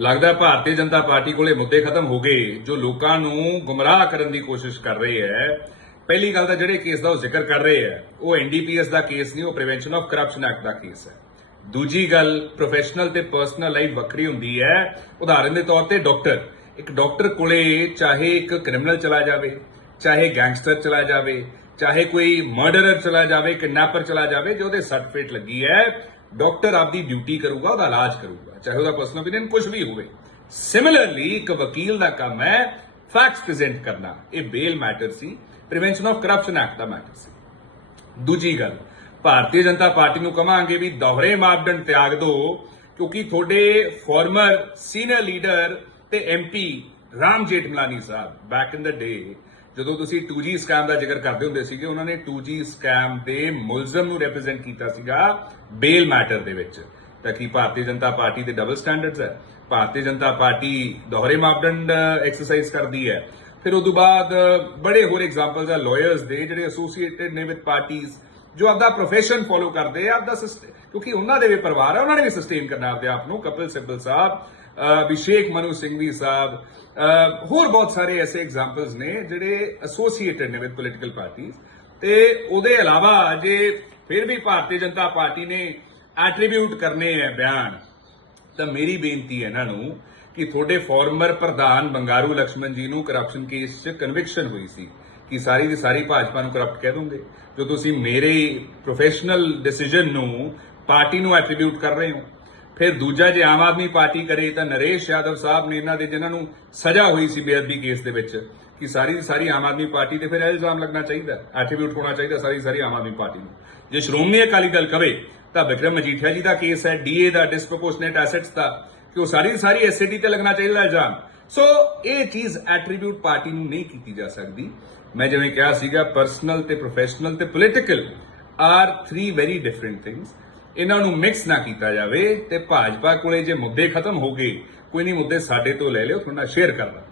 ਲੱਗਦਾ ਭਾਰਤੀ ਜਨਤਾ ਪਾਰਟੀ ਕੋਲੇ ਮੁੱਦੇ ਖਤਮ ਹੋ ਗਏ, ਜੋ ਲੋਕਾਂ ਨੂੰ ਗੁੰਮਰਾਹ ਕਰਨ ਦੀ ਕੋਸ਼ਿਸ਼ ਕਰ ਰਹੇ ਹੈ। ਪਹਿਲੀ ਗੱਲ ਤਾਂ ਜਿਹੜੇ ਕੇਸ ਦਾ ਉਹ ਜ਼ਿਕਰ ਕਰ ਰਹੇ ਹੈ, ਉਹ ਐਨਡੀਪੀਐਸ ਦਾ ਕੇਸ ਨਹੀਂ, ਉਹ ਪ੍ਰੀਵੈਂਸ਼ਨ ਆਫ ਕਰਪਸ਼ਨ ਐਕਟ ਦਾ ਕੇਸ ਹੈ। ਦੂਜੀ ਗੱਲ ਪ੍ਰੋਫੈਸ਼ਨਲ ਤੇ ਪਰਸਨਲ ਲਾਈਫ ਵੱਖਰੀ ਹੁੰਦੀ ਹੈ। ਉਦਾਹਰਨ ਦੇ ਤੌਰ ਤੇ ਡਾਕਟਰ ਇੱਕ ਡਾਕਟਰ ਕੋਲੇ ਚਾਹੇ ਇੱਕ ਕ੍ਰਿਮੀਨਲ ਚਲਾ ਜਾਵੇ, ਚਾਹੇ ਗੈਂਗਸਟਰ ਚਲਾ ਜਾਵੇ, ਚਾਹੇ ਕੋਈ ਮਰਡਰਰ ਚਲਾ ਜਾਵੇ ਕਿਡਨੈਪਰ ਚਲਾ ਜਾਵੇ, ਜੇ ਉਹਦੇ ਸਰਟੀਫਿਕੇਟ ਲੱਗੀ ਹੈ ਡਾਕਟਰ ਆਪਦੀ ਡਿਊਟੀ ਕਰੂਗਾ ਉਹਦਾ ਇਲਾਜ ਕਰੂਗਾ ਚਾਹੇ ਉਹਦਾ ਪਰਸਨਲ ਓਪੀਨੀਅਨ ਕੁਝ ਵੀ ਹੋਵੇ ਸਿਮਿਲਰਲੀ ਇੱਕ ਵਕੀਲ ਦਾ ਕੰਮ ਹੈ ਫੈਕਟਸ ਪ੍ਰੈਜ਼ੈਂਟ ਕਰਨਾ ਇਹ ਬੇਲ ਮੈਟਰ ਸੀ ਪ੍ਰੀਵੈਂਸ਼ਨ ਆਫ ਕਰਪਸ਼ਨ ਐਕਟ ਦਾ ਮੈਟਰ ਸੀ ਦੂਜੀ ਗੱਲ ਭਾਰਤੀ ਜਨਤਾ ਪਾਰਟੀ ਨੂੰ ਕਹਾਂਗੇ ਵੀ ਦੋਹਰੇ ਮਾਪਦੰਡ ਤਿਆਗ ਦਿਓ ਕਿਉਂਕਿ ਤੁਹਾਡੇ ਫਾਰਮਰ ਸੀਨੀਅਰ ਲੀਡਰ ਤੇ MP Ram Jethmalani Sahib back in the day ਜਦੋਂ ਤੁਸੀਂ 2G ਸਕੈਮ ਦਾ ਜ਼ਿਕਰ ਕਰਦੇ ਹੁੰਦੇ ਸੀਗੇ, ਉਹਨਾਂ ਨੇ 2G ਸਕੈਮ ਦੇ ਮੁਲਜ਼ਮ ਨੂੰ ਰਿਪਰੈਜ਼ੈਂਟ ਕੀਤਾ ਸੀਗਾ ਬੇਲ ਮੈਟਰ ਦੇ ਵਿੱਚ। ਤਾਂ ਕਿ ਭਾਰਤੀ ਜਨਤਾ ਪਾਰਟੀ ਦੇ ਡਬਲ ਸਟੈਂਡਰਡਸ ਹੈ? ਭਾਰਤੀ ਜਨਤਾ ਪਾਰਟੀ ਦੋਹਰੇ ਮਾਪਦੰਡ ਐਕਸਰਸਾਈਜ਼ ਕਰਦੀ ਹੈ। ਫਿਰ ਉਸ ਤੋਂ ਬਾਅਦ ਬੜੇ ਹੋਰ ਐਗਜ਼ਾਮਪਲਸ ਆ ਲਾਇਰਸ ਦੇ, ਜਿਹੜੇ ਐਸੋਸੀਏਟਡ ਨੇ ਵਿਦ ਪਾਰਟੀਆਂ ਜੋ ਆਪਦਾ profession ਫੋਲੋ ਕਰਦੇ ਆ, ਆਪਦਾ system- ਕਿਉਂਕਿ ਉਹਨਾਂ ਦੇ ਵੀ ਪਰਿਵਾਰ ਆ, ਉਹਨਾਂ ਨੇ ਵੀ ਸਸਟੇਨ ਕਰਨਾ ਆਪਦੇ ਆਪ ਨੂੰ, ਕਪਿਲ ਸਿੱਬਲ ਸਾਹਿਬ। ਅਭਿਸ਼ੇਕ ਮਨੂ ਸਿੰਘਵੀ ਸਾਹਿਬ ਹੋਰ ਬਹੁਤ ਸਾਰੇ ਐਸੇ ਐਗਜ਼ਾਮਪਲਸ ਨੇ ਜਿਹੜੇ ਐਸੋਸੀਏਟਡ ਨੇ ਵਿਦ ਪੋਲੀਟੀਕਲ ਪਾਰਟੀਆਂ ਤੇ ਉਹਦੇ ਇਲਾਵਾ ਜੇ ਫਿਰ ਵੀ ਭਾਰਤੀ ਜਨਤਾ ਪਾਰਟੀ ਨੇ ਐਟਰੀਬਿਊਟ ਕਰਨੇ ਹੈ ਬਿਆਨ, ਤਾਂ ਮੇਰੀ ਬੇਨਤੀ ਹੈ ਇਹਨਾਂ ਨੂੰ ਕਿ ਤੁਹਾਡੇ ਫਾਰਮਰ ਪ੍ਰਧਾਨ ਬੰਗਾਰੂ ਲਕਸ਼ਮਣ ਜੀ ਨੂੰ ਕਰਪਸ਼ਨ ਕੇਸ 'ਚ ਕਨਵਿਕਸ਼ਨ ਹੋਈ ਸੀ ਕਿ ਸਾਰੀ ਦੀ ਸਾਰੀ ਭਾਜਪਾ ਨੂੰ ਕਰਪਟ ਕਹਿ ਦੋਗੇ, ਜੋ ਤੁਸੀਂ ਮੇਰੇ ਪ੍ਰੋਫੈਸ਼ਨਲ ਡਿਸੀਜਨ ਨੂੰ ਪਾਰਟੀ ਨੂੰ ਐਟਰੀਬਿਊਟ ਕਰ ਰਹੇ ਹੋ। ਫਿਰ ਦੂਜਾ ਜੇ ਆਮ ਆਦਮੀ ਪਾਰਟੀ ਕਰੇ ਤਾਂ ਨਰੇਸ਼ ਯਾਦਵ ਸਾਹਿਬ ਨੇ ਇਹਨਾਂ ਦੇ ਜਿਨ੍ਹਾਂ ਨੂੰ ਸਜ਼ਾ ਹੋਈ ਸੀ ਬੇਅਦਬੀ ਕੇਸ ਦੇ ਵਿੱਚ, ਕਿ ਸਾਰੀ ਦੀ ਸਾਰੀ ਆਮ ਆਦਮੀ ਪਾਰਟੀ ਤੇ ਫਿਰ ਇਲਜ਼ਾਮ ਲੱਗਣਾ ਚਾਹੀਦਾ ਐਟਰੀਬਿਊਟ ਹੋਣਾ ਚਾਹੀਦਾ ਸਾਰੀ ਦੀ ਸਾਰੀ ਆਮ ਆਦਮੀ ਪਾਰਟੀ ਨੂੰ। ਜੇ ਸ਼੍ਰੋਮਣੀ ਅਕਾਲੀ ਦਲ ਕਵੇ, ਤਾਂ ਵਿਕਰਮ ਮਜੀਠੀਆ ਜੀ ਦਾ ਕੇਸ ਹੈ ਡੀਏ ਦਾ ਡਿਸਪ੍ਰੋਪੋਰਸ਼ਨੇਟ ਐਸੈਟਸ ਦਾ, ਕਿ ਉਹ ਸਾਰੀ ਦੀ ਸਾਰੀ ਐਸਏਡੀ ਤੇ ਲੱਗਣਾ ਚਾਹੀਦਾ ਇਲਜ਼ਾਮ। ਸੋ ਇਹ ਚੀਜ਼ ਐਟਰੀਬਿਊਟ ਪਾਰਟੀ ਨੂੰ ਨਹੀਂ ਕੀਤੀ ਜਾ ਸਕਦੀ। ਮੈਂ ਜਿਵੇਂ ਕਿਹਾ ਸੀਗਾ ਪਰਸਨਲ ਤੇ ਪ੍ਰੋਫੈਸ਼ਨਲ ਤੇ political are 3 very different things ਇਹਨਾਂ ਨੂੰ ਮਿਕਸ ਨਾ ਕੀਤਾ ਜਾਵੇ ਤੇ ਭਾਜਪਾ ਕੋਲੇ ਜੇ ਮੁੱਦੇ ਖਤਮ ਹੋ ਗਏ, ਕੋਈ ਨਹੀਂ ਮੁੱਦੇ ਸਾਡੇ ਤੋਂ ਲੈ ਲਿਓ, ਤੁਹਾਡਾ ਸ਼ੇਅਰ ਕਰ ਕਰਦਾ